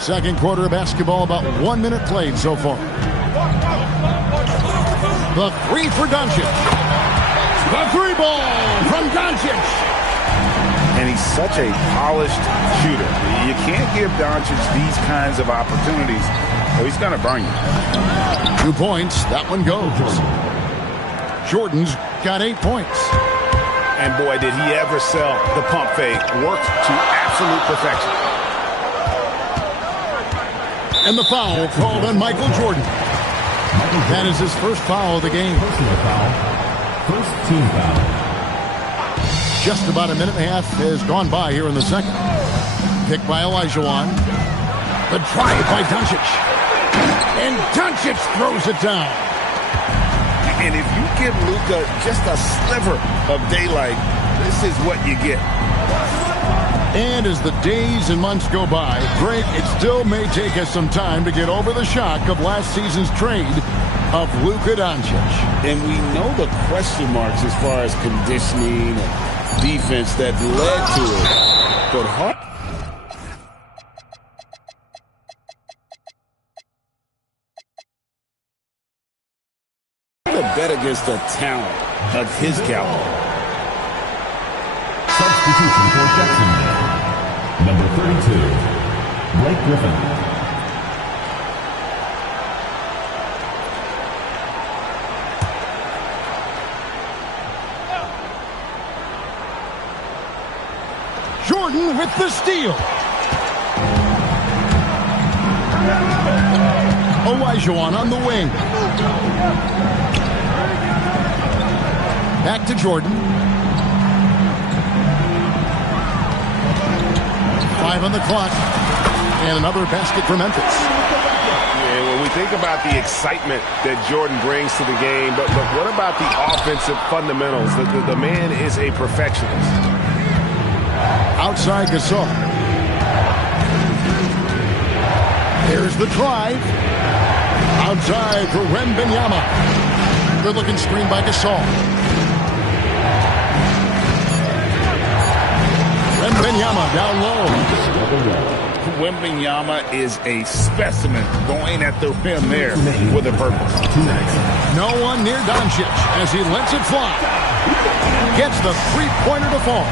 Second quarter of basketball, about 1 minute played so far. The three for Doncic. The three ball from Doncic. And he's such a polished shooter. You can't give Doncic these kinds of opportunities, or he's going to burn you. 2 points. That one goes. Jordan's got 8 points. And boy, did he ever sell the pump fake. Worked to absolute perfection. And the foul called on Michael Jordan. That is his first foul of the game. Personal foul. First team foul. Just about a minute and a half has gone by here in the second. Picked by Olajuwon. The drive by Doncic. And Doncic throws it down. And if you give Luka just a sliver of daylight, this is what you get. And as the days and months go by, Greg, it still may take us some time to get over the shock of last season's trade of Luka Doncic. And we know the question marks as far as conditioning and defense that led to it. But hard. To bet against a talent of his caliber. Substitution for Jacksonville. Number 32, Blake Griffin. Jordan with the steal. Olajuwon on the wing. Back to Jordan. 5 on the clock. And another basket for Memphis. Yeah, when we think about the excitement that Jordan brings to the game, but what about the offensive fundamentals? The man is a perfectionist. Outside Gasol. There's the drive. Outside for Wembanyama. Good looking screen by Gasol. Wembanyama down low. Wembanyama is a specimen going at the rim there with a purpose. No one near Doncic as he lets it fly. Gets the three-pointer to fall.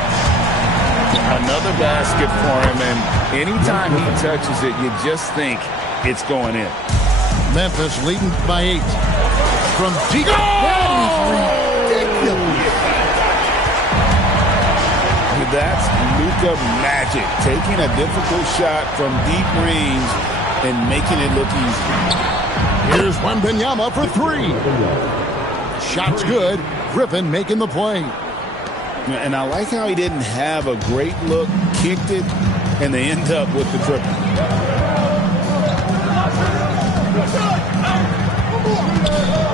Another basket for him, and anytime he touches it, you just think it's going in. Memphis leading by 8. From deep. That is ridiculous. That's Luka magic, taking a difficult shot from deep range and making it look easy. Here's Wembanyama for 3. Shot's good. Griffin making the play. And I like how he didn't have a great look, kicked it, and they end up with the triple.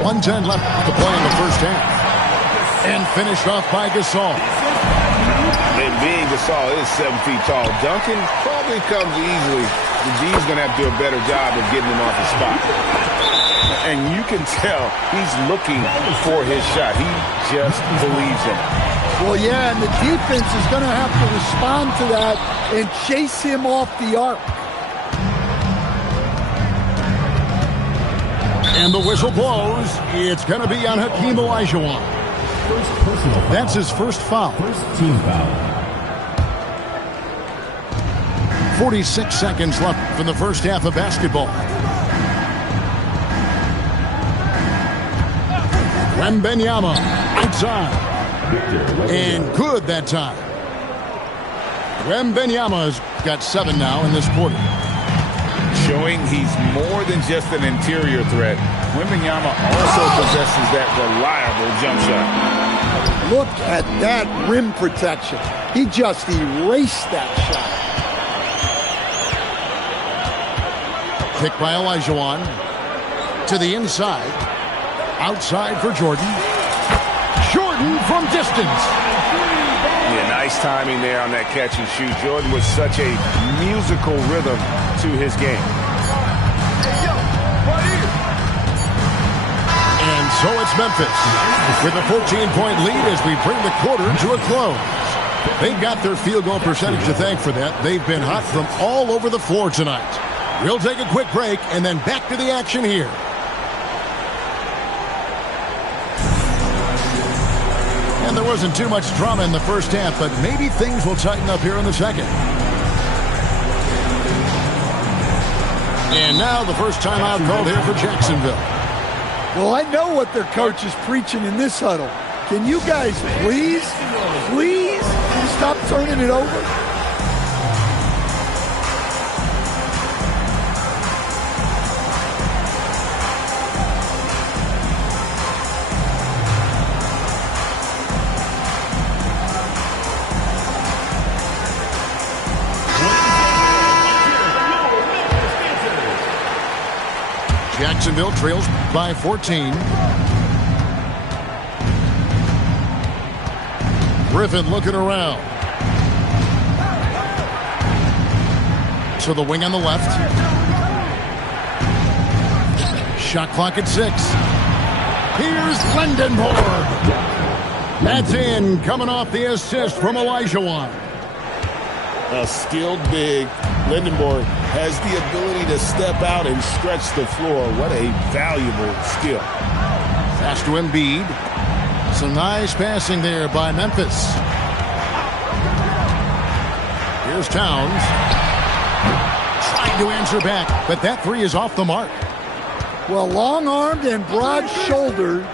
.110 left to play in the first half. And finished off by Gasol. And being Gasol is 7 feet tall. Duncan probably comes easily. The D's going to have to do a better job of getting him off his spot. And you can tell he's looking for his shot. He just believes in it. Well, yeah, and the defense is going to have to respond to that and chase him off the arc. And the whistle blows. It's going to be on Hakeem Olajuwon. That's his first foul. First team foul. 46 seconds left from the first half of basketball. Wembanyama outside. And good that time. Wembanyama's got 7 now in this quarter. Showing he's more than just an interior threat. Wembanyama also possesses that reliable jump shot. Look at that rim protection. He just erased that shot. Picked by Olajuwon. To the inside. Outside for Jordan. Jordan from distance. Yeah, nice timing there on that catch and shoot. Jordan with such a musical rhythm to his game. And so it's Memphis with a 14-point lead as we bring the quarter to a close. They've got their field goal percentage to thank for that. They've been hot from all over the floor tonight. We'll take a quick break and then back to the action here. And there wasn't too much drama in the first half, but maybe things will tighten up here in the second. And now the first timeout called here for Jacksonville. Well, I know what their coach is preaching in this huddle. Can you guys please stop turning it over? Jacksonville trails by 14. Griffin looking around. To the wing on the left. Shot clock at 6. Here's Lindenborg. That's in, coming off the assist from Olajuwon. A skilled big. Lindenborg has the ability to step out and stretch the floor. What a valuable skill. Pass to Embiid. Some nice passing there by Memphis. Here's Towns. Trying to answer back, but that three is off the mark. Well, long-armed and broad-shouldered,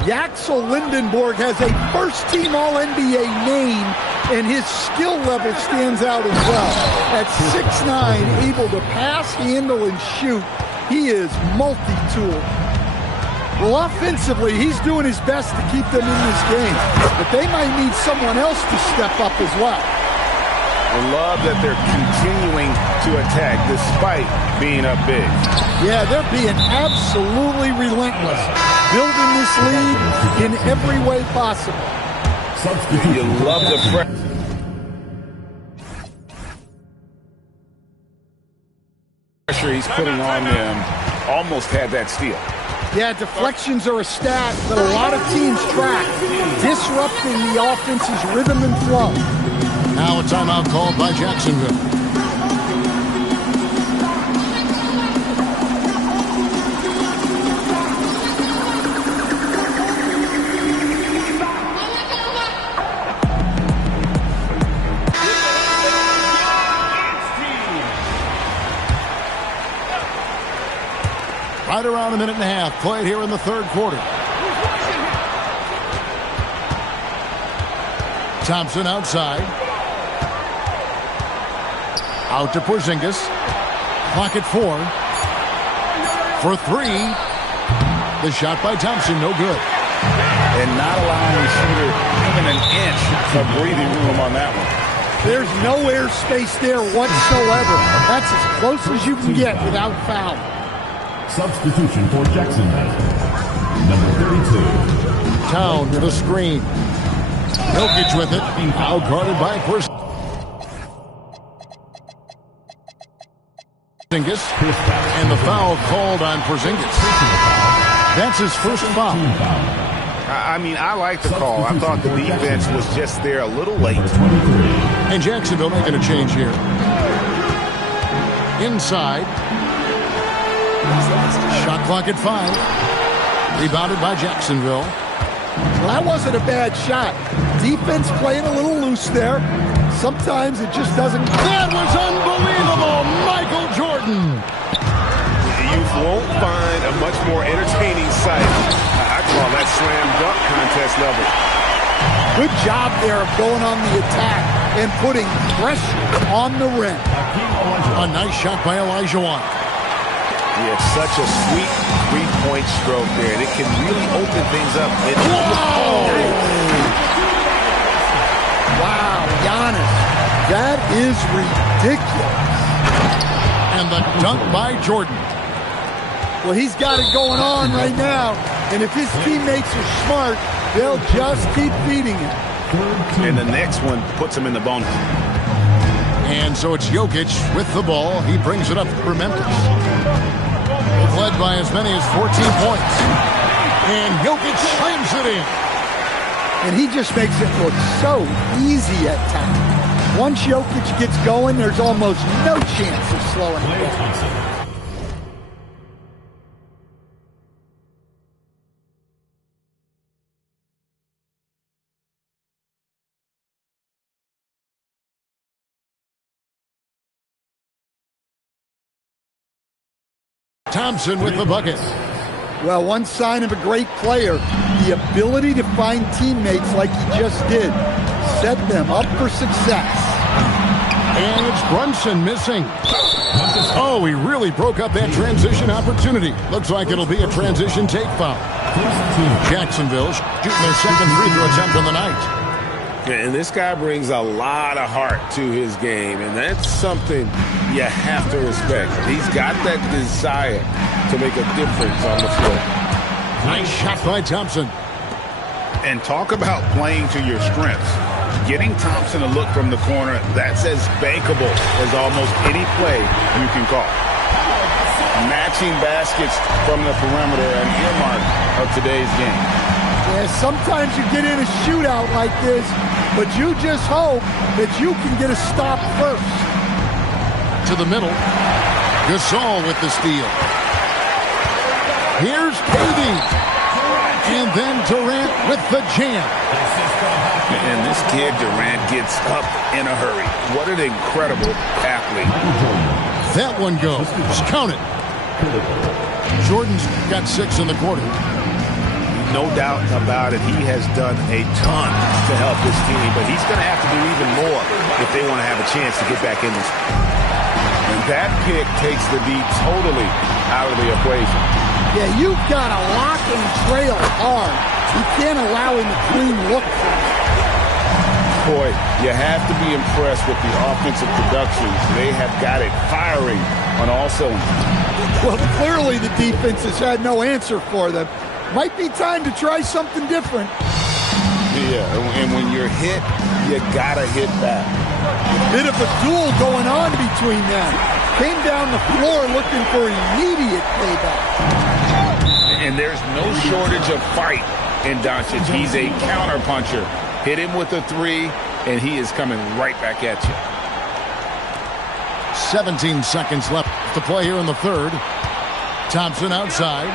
Yaxel Lindenborg has a first-team All-NBA name, and his skill level stands out as well. At 6'9", able to pass, handle, and shoot, he is multi-tool. Well, offensively, he's doing his best to keep them in this game, but they might need someone else to step up as well. I love that they're continuing to attack despite being up big. Yeah, they're being absolutely relentless, building this lead in every way possible. You love the pressure he's putting on them. Almost had that steal. Yeah, deflections are a stat that a lot of teams track, disrupting the offense's rhythm and flow. Now a timeout called by Jacksonville. Right around a minute and a half played here in the third quarter. Thompson outside. Out to Porzingis. Clock at 4. For 3. The shot by Thompson, no good. And not allowing the shooter even an inch of breathing room on that one. There's no airspace there whatsoever. That's as close as you can get without foul. Substitution for Jacksonville. Number 32. Town to the screen. Jokic with it. Out guarded by Porzingis. And the foul called on Porzingis. That's his first foul. I mean, I like the call. I thought the defense was just there a little late. And Jacksonville making a change here. Inside. Shot clock at 5. Rebounded by Jacksonville. Well, that wasn't a bad shot. Defense playing a little loose there. Sometimes it just doesn't. That was unbelievable, Michael Jordan. You won't find a much more entertaining sight. I call that slam dunk contest level. Good job there of going on the attack and putting pressure on the rim. A nice shot by Olajuwon. He had such a sweet three-point stroke there, and it can really open things up. Wow, Giannis. That is ridiculous. And the dunk by Jordan. Well, he's got it going on right now, and if his teammates are smart, they'll just keep feeding him. And the next one puts him in the bonus. And so it's Jokic with the ball. He brings it up for Memphis. They've led by as many as 14 points. And Jokic slams it in. And he just makes it look so easy at times. Once Jokic gets going, there's almost no chance of slowing him down. Thompson. Thompson with the bucket. Well, one sign of a great player, the ability to find teammates like he just did. Set them up for success. And it's Brunson missing. Oh, he really broke up that transition opportunity. Looks like it'll be a transition take foul. Jacksonville shooting their second free throw attempt on the night. And this guy brings a lot of heart to his game, and that's something you have to respect. He's got that desire to make a difference on the floor. Nice shot by Thompson. And talk about playing to your strengths. Getting Thompson a look from the corner, that's as bankable as almost any play you can call. Matching baskets from the perimeter, an earmark of today's game. Yeah, sometimes you get in a shootout like this, but you just hope that you can get a stop first. To the middle. Gasol with the steal. Here's KD. And then Durant with the jam. And this kid, Durant, gets up in a hurry. What an incredible athlete. That one goes. Count it. Jordan's got 6 in the quarter. No doubt about it, he has done a ton to help this team, but he's going to have to do even more if they want to have a chance to get back in this. And that pick takes the D totally out of the equation. Yeah, you've got to lock and trail hard. You can't allow him a clean look from it. Boy, you have to be impressed with the offensive productions. They have got it firing on all cylinders. Well, clearly the defense has had no answer for them. Might be time to try something different. Yeah, and when you're hit, you gotta hit back. Bit of a duel going on between them. Came down the floor looking for immediate payback. And there's no shortage of fight in Doncic. He's a counterpuncher. Hit him with a 3, and he is coming right back at you. 17 seconds left to play here in the third. Thompson outside.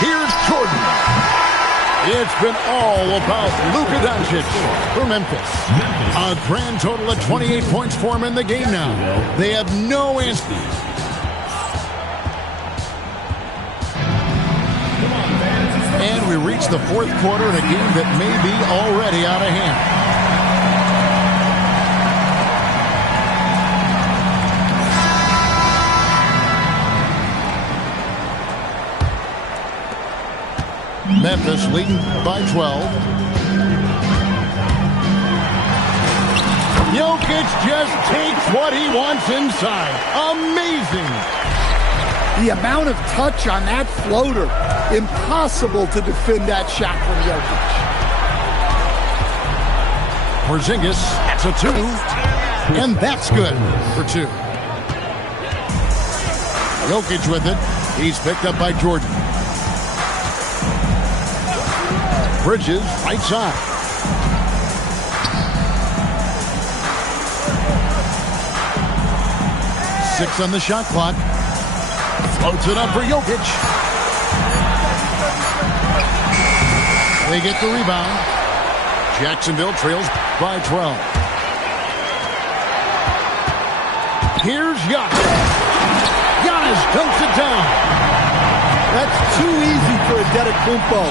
Here's Jordan. It's been all about Luka Doncic for Memphis. A grand total of 28 points for him in the game now. They have no answer. And we reach the fourth quarter in a game that may be already out of hand. Memphis leading by 12. Jokic just takes what he wants inside. Amazing. The amount of touch on that floater, impossible to defend that shot from Jokic. Porzingis, that's a 2. And that's good for 2. Jokic with it. He's picked up by Jordan. Bridges, right side. Six on the shot clock. Floats it up for Jokic. They get the rebound. Jacksonville trails by 12. Here's Giannis. Giannis dunks it down. That's too easy for Antetokounmpo.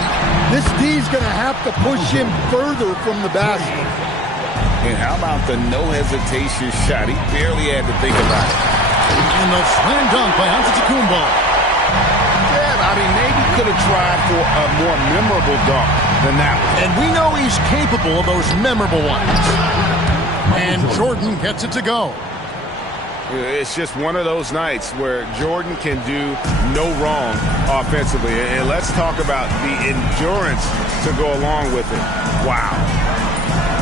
This D's going to have to push him further from the basket. And how about the no hesitation shot? He barely had to think about it. And the slam dunk by Antetokounmpo. Yeah, I mean, maybe could have tried for a more memorable dunk than that one. And we know he's capable of those memorable ones. And Jordan gets it to go. It's just one of those nights where Jordan can do no wrong offensively. And let's talk about the endurance to go along with it. Wow.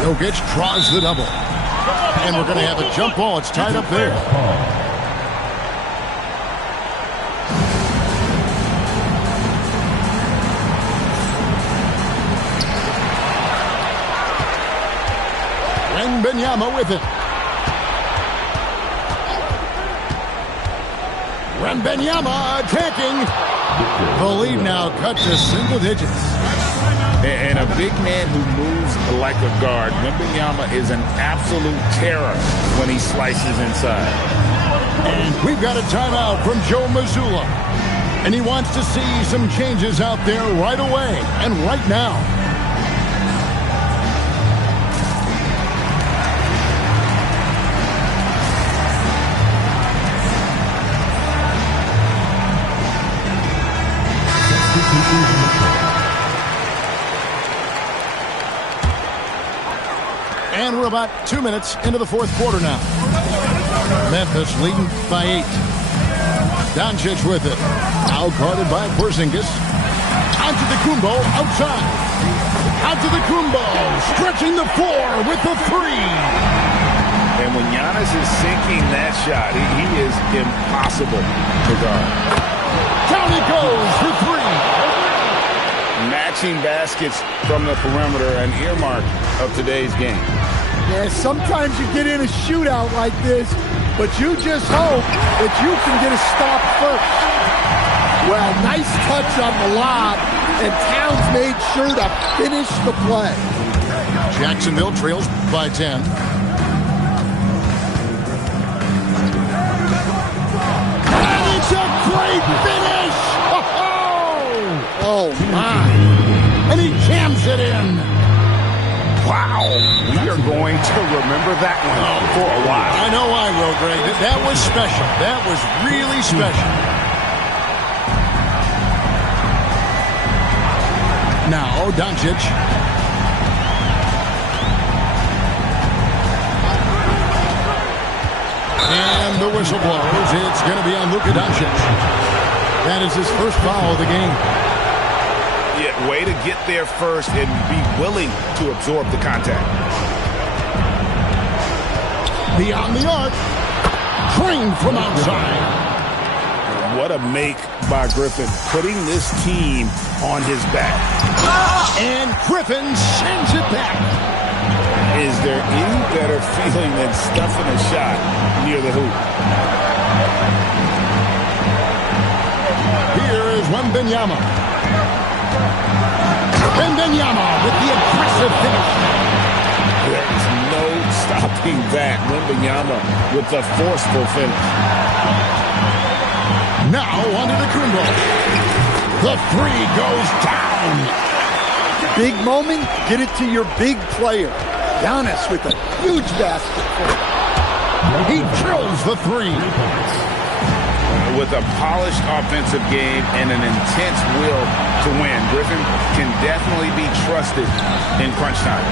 Jokic draws the double. And we're going to have a jump ball. It's tied up there. Wembanyama with it. Wembanyama attacking. The lead now cut to single digits. And a big man who moves like a guard. Wembanyama is an absolute terror when he slices inside. And we've got a timeout from Joe Mazzulla. And he wants to see some changes out there right away and right now. And we're about 2 minutes into the fourth quarter now. Memphis leading by 8. Doncic with it. Out guarded by Porzingis. Antetokounmpo outside. Antetokounmpo stretching the floor with the 3. And when Giannis is sinking that shot, he is impossible to guard. Down it goes for 3. Matching baskets from the perimeter, an earmark of today's game. Yeah, sometimes you get in a shootout like this, but you just hope that you can get a stop first. Well, nice touch on the lob, and Towns made sure to finish the play. Jacksonville trails by 10. And it's a great finish! Oh, my. And he jams it in. Wow. We are going to remember that one for a while. I know I will, Greg. That was special. That was really special. Now, Doncic. And the whistle blows. It's going to be on Luka Doncic. That is his first foul of the game. Yeah, way to get there first and be willing to absorb the contact. Beyond the arc. Trained from outside. What a make by Griffin, putting this team on his back. And Griffin sends it back. Is there any better feeling than stuffing a shot near the hoop? Here is Wembanyama. Wembanyama with the aggressive finish. There is no stopping that. Wembanyama with the forceful finish. Now Antetokounmpo. The 3 goes down. Big moment, get it to your big player. Giannis with a huge basket. He drills the 3. With a polished offensive game and an intense will to win, Griffin can definitely be trusted in crunch time.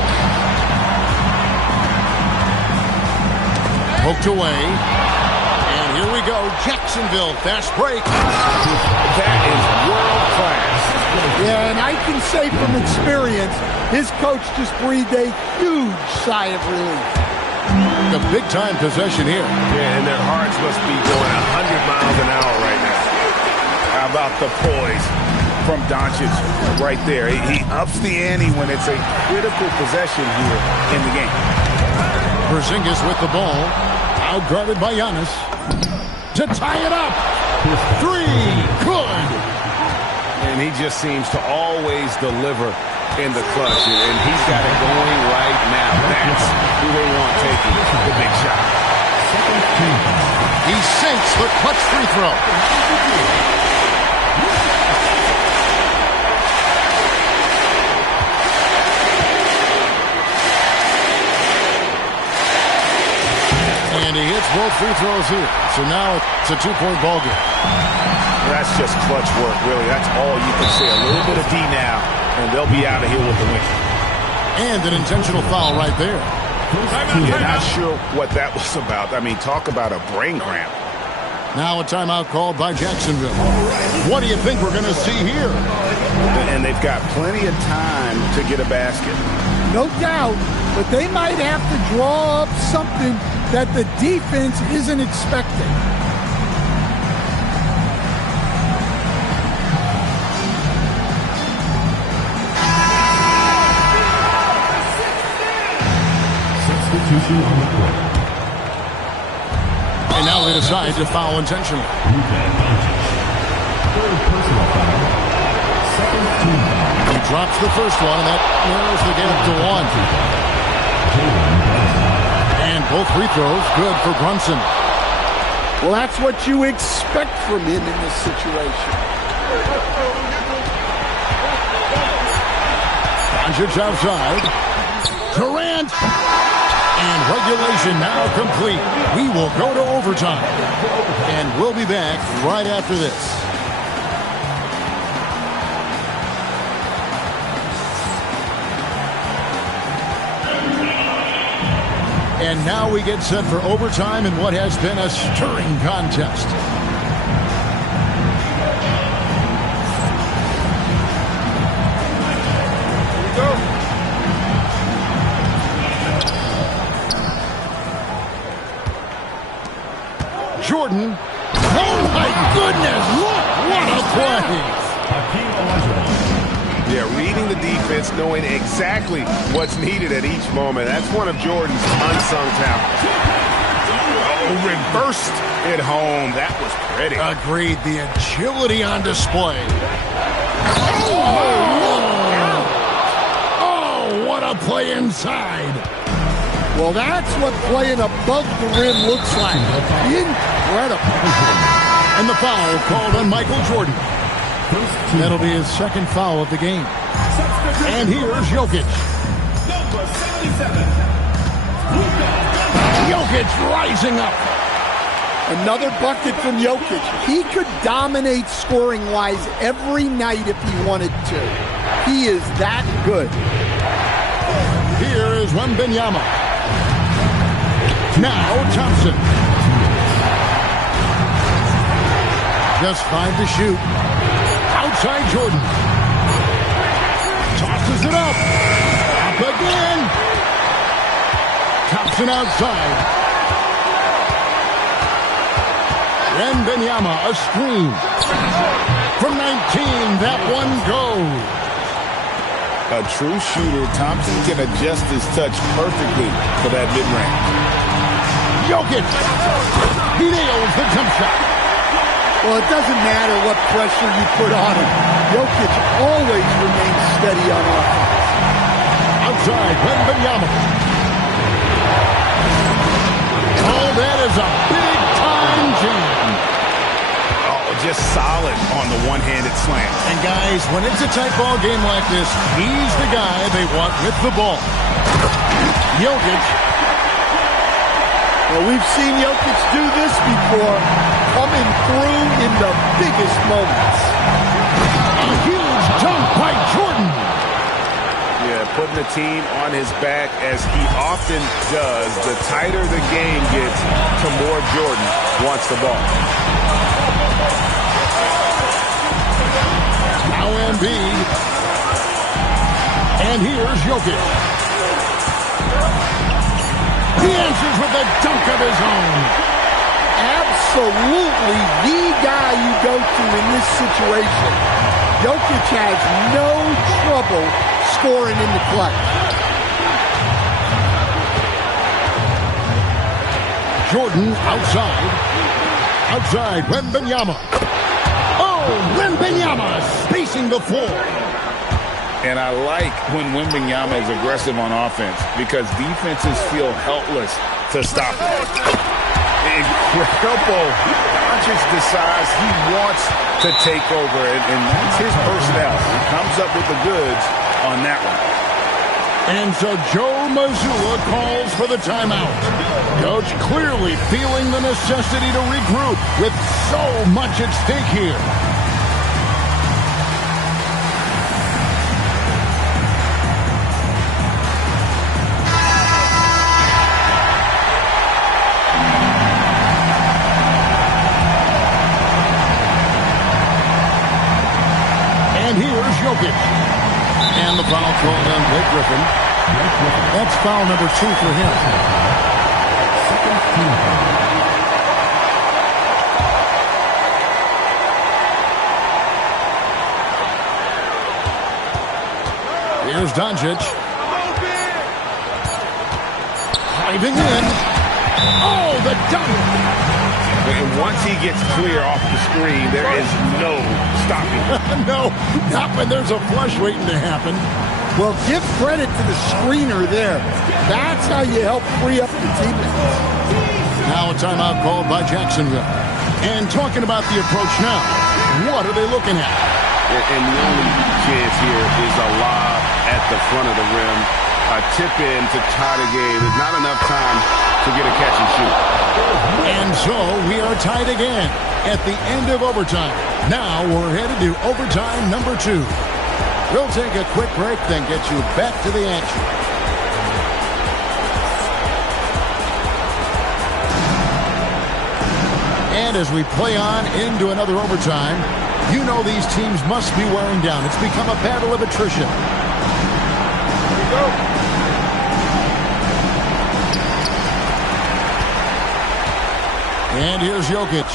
Poked away. And here we go. Jacksonville, fast break. That is world class. Yeah, and I can say from experience, his coach just breathed a huge sigh of relief. The big-time possession here. Yeah, and their hearts must be going 100 miles an hour right now. How about the poise from Doncic right there? He ups the ante when it's a critical possession here in the game. Porzingis with the ball. Out-guarded by Giannis. To tie it up. 3. Good. And he just seems to always deliver in the clutch. And he's got it going right now. That's who they want taking the big shot. He sinks the clutch free throw. And he hits both free throws here. So now it's a 2-point ball game. That's just clutch work, really. That's all you can say. A little bit of D now, and they'll be out of here with the win. And an intentional foul right there. Yeah, not sure what that was about. I mean, talk about a brain cramp. Now a timeout called by Jacksonville. What do you think we're going to see here? And they've got plenty of time to get a basket. No doubt, but they might have to draw up something that the defense isn't expecting. Substitution issue on the court. And now they decide to foul intentionally. Luka Doncic. Third personal foul. Second team foul. He drops the first one, and that narrows the gap to 1. Jalen Brunson. And both free throws good for Brunson. Well, that's what you expect from him in this situation. Doncic outside. Durant. And regulation now complete. We will go to overtime. And we'll be back right after this. And now we get set for overtime in what has been a stirring contest. Jordan. Oh, my goodness. What a play. Hakeem Olajuwon. Yeah, reading the defense, knowing exactly what's needed at each moment. That's one of Jordan's unsung talents. Oh, reversed it home. That was pretty. Agreed. The agility on display. Oh, what a play inside. Well, that's what playing above the rim looks like. Incredible. And the foul called on Michael Jordan. That'll be his second foul of the game. And here's Jokic. Number 77. Jokic rising up. Another bucket from Jokic. He could dominate scoring-wise every night if he wanted to. He is that good. Here is Wembanyama. Now Thompson. Just 5 to shoot. Outside Jordan. Tosses it up. Up again. Thompson outside. Wembanyama, a screen. From 19, that one goes. A true shooter, Thompson can adjust his touch perfectly for that mid-range. Jokic. He nails the jump shot. Well, it doesn't matter what pressure you put on him. Jokic always remains steady on offense. Outside, Wembanyama. Oh, that is a big-time jam. Oh, just solid on the one-handed slam. And guys, when it's a tight ball game like this, he's the guy they want with the ball. Jokic. Well, we've seen Jokic do this before, coming through in the biggest moments. A huge dunk by Jordan. Yeah, putting the team on his back as he often does. The tighter the game gets, the more Jordan wants the ball. Now Embiid. And here's Jokic. He answers with a dunk of his own. Absolutely the guy you go to in this situation. Jokic has no trouble scoring in the clutch. Jordan outside. Outside, Wembanyama. Oh, Wembanyama spacing the floor. And I like when Wembanyama is aggressive on offense because defenses feel helpless to stop it. Incredible. Doncic decides he wants to take over, and that's his personnel. He comes up with the goods on that one. And so Joe Mazzulla calls for the timeout. Coach clearly feeling the necessity to regroup with so much at stake here. Jokic. And the foul called on Blake Griffin. That's foul number 2 for him. Here's Doncic. Driving in. Oh, the dunk. And once he gets clear off the screen, there is no stopping. No, not when there's a flush waiting to happen. Well, give credit to the screener there. That's how you help free up the teammates. Now a timeout called by Jacksonville. And talking about the approach now, what are they looking at? And the only chance here is a lob at the front of the rim. A tip in to tie the game. There's not enough time to get a catch and shoot. And so we are tied again at the end of overtime. Now we're headed to overtime number 2. We'll take a quick break, then get you back to the action. And as we play on into another overtime, you know these teams must be wearing down. It's become a battle of attrition. Here we go. And here's Jokic.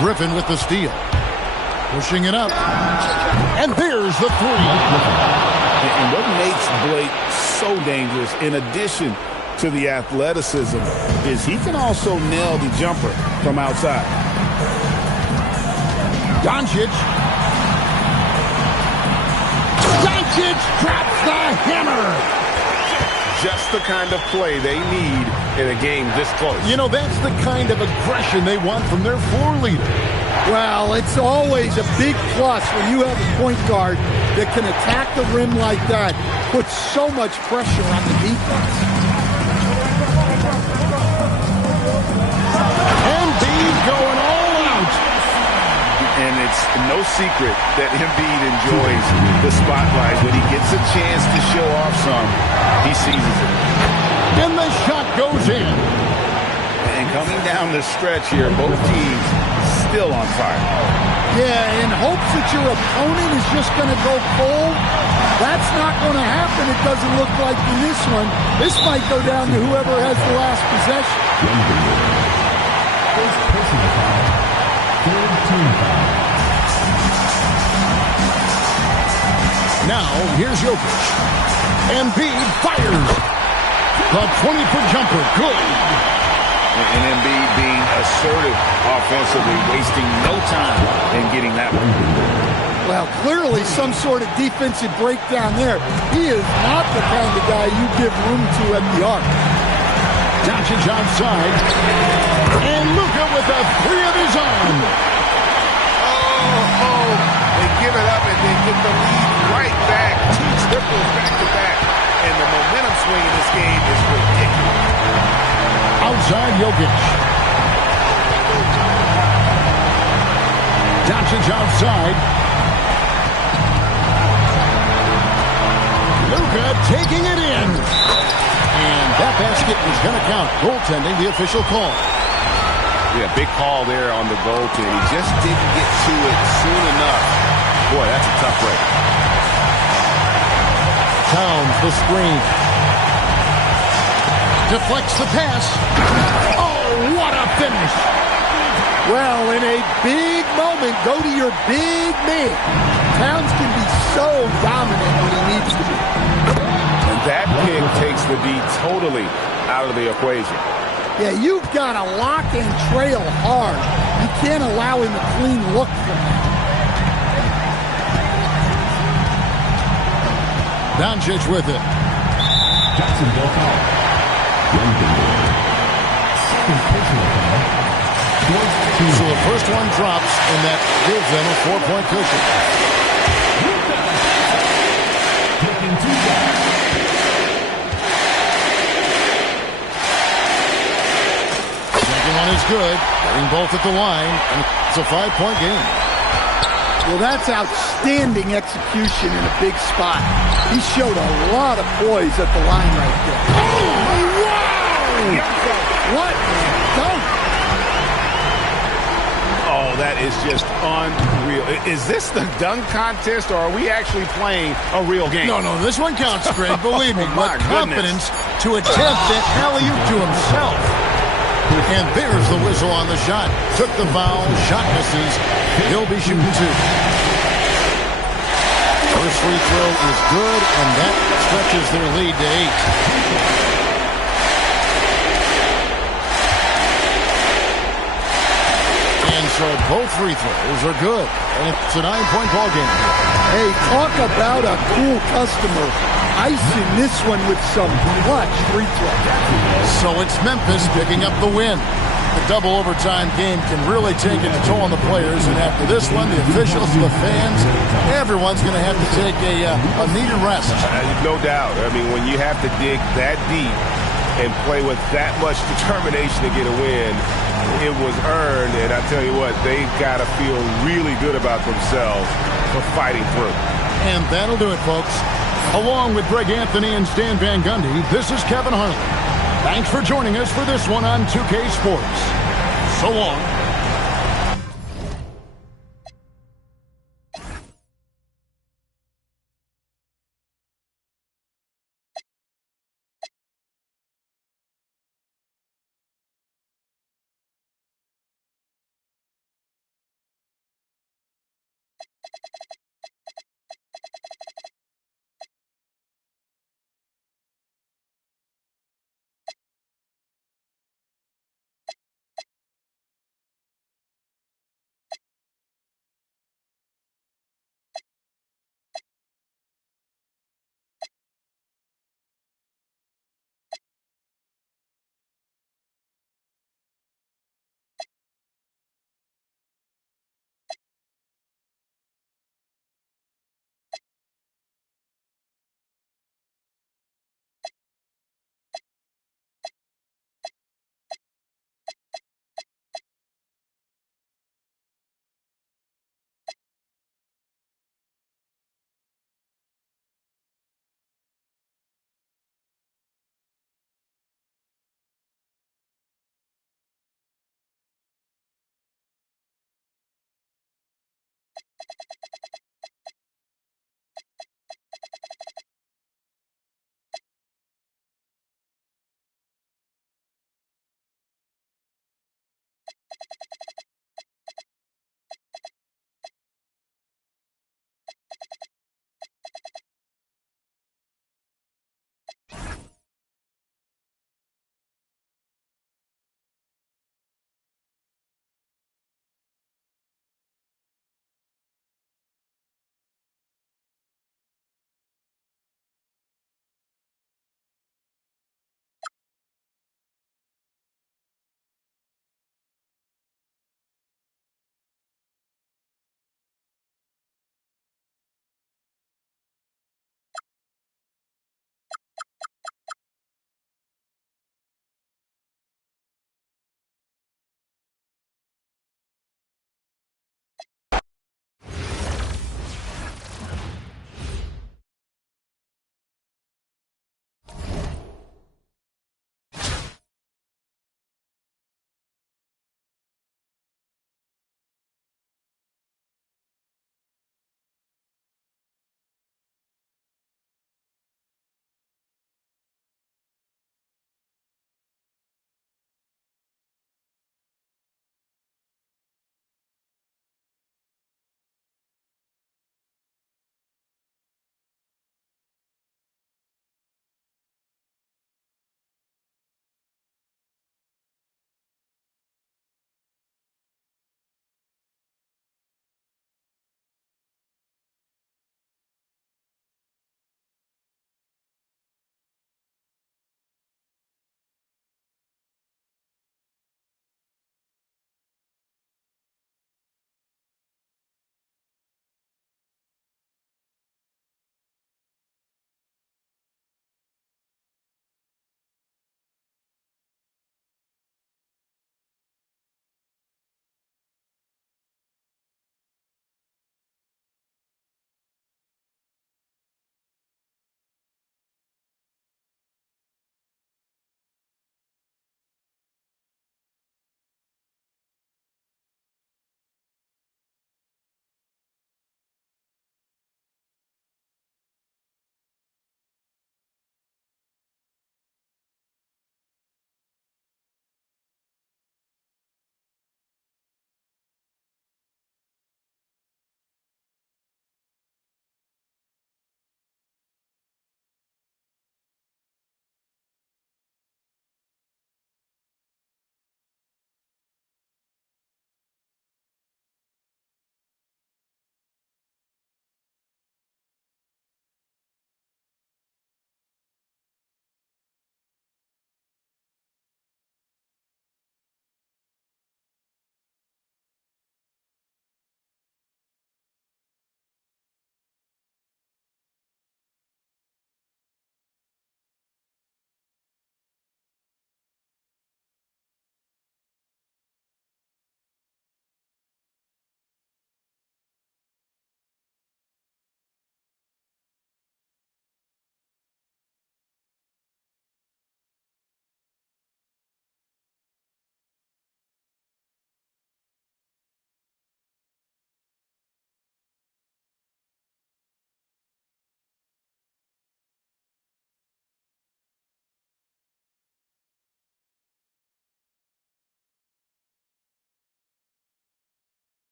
Griffin with the steal. Pushing it up. And there's the 3. And what makes Blake so dangerous, in addition to the athleticism, is he can also nail the jumper from outside. Doncic. Doncic drops the hammer. Just the kind of play they need in a game this close. You know, that's the kind of aggression they want from their floor leader. Well, it's always a big plus when you have a point guard that can attack the rim like that, put so much pressure on the defense. Embiid going all out. And it's no secret that Embiid enjoys the spotlight. When he gets a chance to show off some, he seizes it. And the shot goes in. And coming down the stretch here, both teams still on fire. Yeah, in hopes that your opponent is just going to go cold. That's not going to happen, it doesn't look like in this one. This might go down to whoever has the last possession. First personal foul. Third team foul. Now, here's Jokic. Embiid fires. The 20-foot jumper, good. And Embiid being assertive offensively, wasting no time in getting that one. Well, clearly some sort of defensive breakdown there. He is not the kind of guy you give room to at the arc. Doncic outside. And Luka with a 3 of his own. Oh, they give it up and they get the lead right back. 2 triples back-to-back. And the momentum swing in this game is ridiculous. Outside Jokic. Doncic outside. Luka taking it in. And that basket is going to count. Goaltending, the official call. Yeah, big call there on the goaltend. He just didn't get to it soon enough. Boy, that's a tough break. Towns the screen. Deflects the pass. Oh, what a finish. Well, in a big moment, go to your big man. Towns can be so dominant when he needs to be. And that pick takes the D totally out of the equation. Yeah, you've got to lock and trail hard. You can't allow him a clean look from that. Doncic with it. Jacksonville foul. Second personal foul. Fourth team. So the first one drops, and that gives them a 4-point cushion. Taking 2 shots. Second one is good. Getting both at the line, and it's a 5-point game. Well, that's outstanding execution in a big spot. He showed a lot of poise at the line right there. Oh, wow! What a dunk! Oh, that is just unreal. Is this the dunk contest, or are we actually playing a real game? No, this one counts, Greg. Believe me. Oh, my With confidence to attempt that alley-oop to himself. And there's the whistle on the shot. Took the foul. Shot misses. He'll be shooting 2. First free throw is good, and that stretches their lead to 8. And so both free throws are good. And it's a 9-point ball game. Hey, talk about a cool customer. Icing this one with some clutch free throws. So it's Memphis picking up the win. The double overtime game can really take a toll on the players. And after this one, the officials, the fans, everyone's going to have to take a needed rest. No doubt. I mean, when you have to dig that deep and play with that much determination to get a win, it was earned. And I tell you what, they've got to feel really good about themselves for fighting through. And that'll do it, folks. Along with Greg Anthony and Stan Van Gundy, this is Kevin Harlan. Thanks for joining us for this one on 2K Sports. So long.